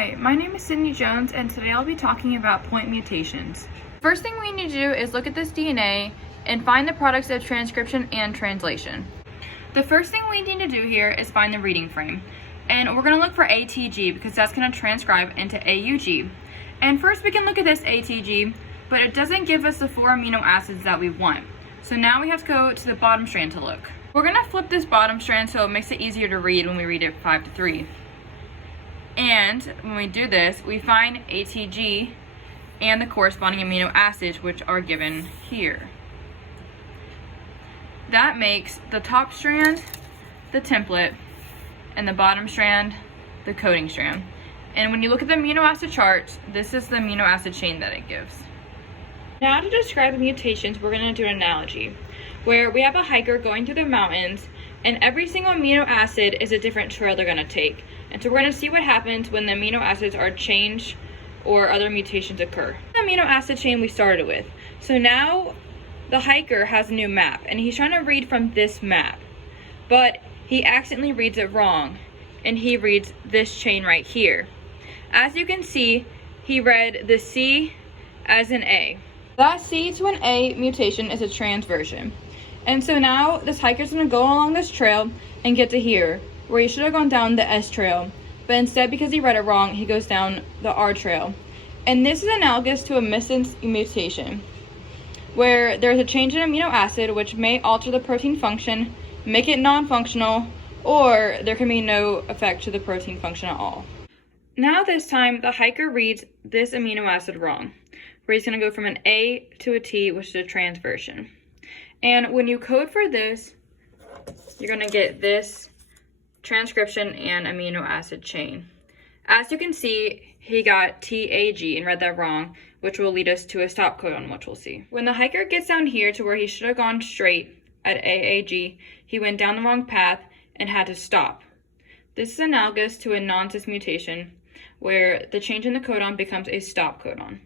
Hi, my name is Sydney Jones, and today I'll be talking about point mutations. First thing we need to do is look at this DNA and find the products of transcription and translation. The first thing we need to do here is find the reading frame. And we're going to look for ATG because that's going to transcribe into AUG. And first we can look at this ATG, but it doesn't give us the 4 amino acids that we want. So now we have to go to the bottom strand to look. We're going to flip this bottom strand so it makes it easier to read when we read it 5 to 3. And when we do this, we find ATG and the corresponding amino acids, which are given here. That makes the top strand the template and the bottom strand the coding strand. And when you look at the amino acid charts, this is the amino acid chain that it gives. Now to describe mutations, we're going to do an analogy where we have a hiker going through the mountains and every single amino acid is a different trail they're going to take. And so we're going to see what happens when the amino acids are changed or other mutations occur. The amino acid chain we started with. So now the hiker has a new map and he's trying to read from this map, but he accidentally reads it wrong and he reads this chain right here. As you can see, he read the C as an A. That C to an A mutation is a transversion. And so now this hiker's going to go along this trail and get to here, where he should have gone down the S trail, but instead, because he read it wrong, he goes down the R trail. And this is analogous to a missense mutation, where there's a change in amino acid which may alter the protein function, make it non-functional, or there can be no effect to the protein function at all. Now this time, the hiker reads this amino acid wrong, where he's going to go from an A to a T, which is a transversion. And when you code for this, you're going to get this transcription and amino acid chain. As you can see, he got TAG and read that wrong, which will lead us to a stop codon, which we'll see. When the hiker gets down here to where he should have gone straight at AAG, he went down the wrong path and had to stop. This is analogous to a nonsense mutation, where the change in the codon becomes a stop codon.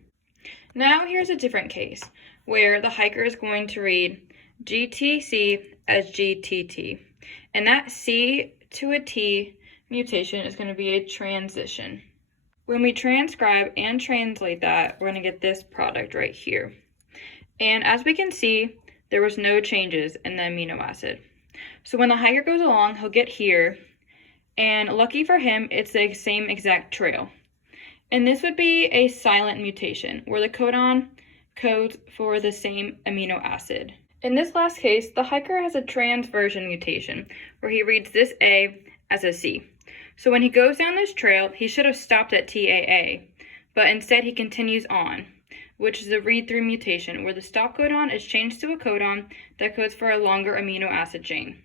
Now here's a different case, where the hiker is going to read GTC as GTT, and that C to a T mutation is going to be a transition. When we transcribe and translate that, we're going to get this product right here. And as we can see, there was no changes in the amino acid. So when the hiker goes along, he'll get here, and lucky for him, it's the same exact trail. And this would be a silent mutation, where the codon codes for the same amino acid. In this last case, the hiker has a transversion mutation, where he reads this A as a C. So when he goes down this trail, he should have stopped at TAA, but instead he continues on, which is a read-through mutation, where the stop codon is changed to a codon that codes for a longer amino acid chain.